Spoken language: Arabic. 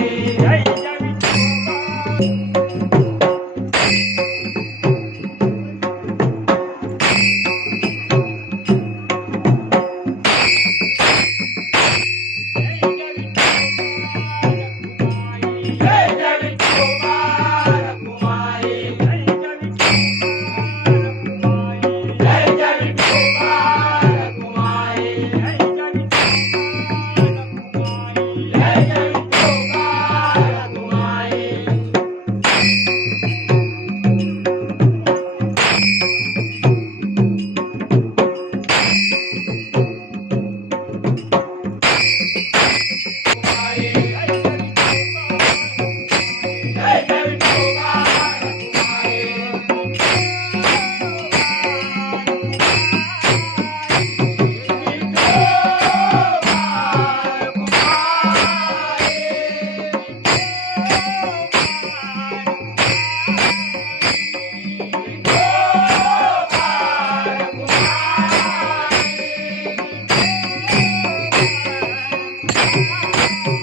Hey, thank you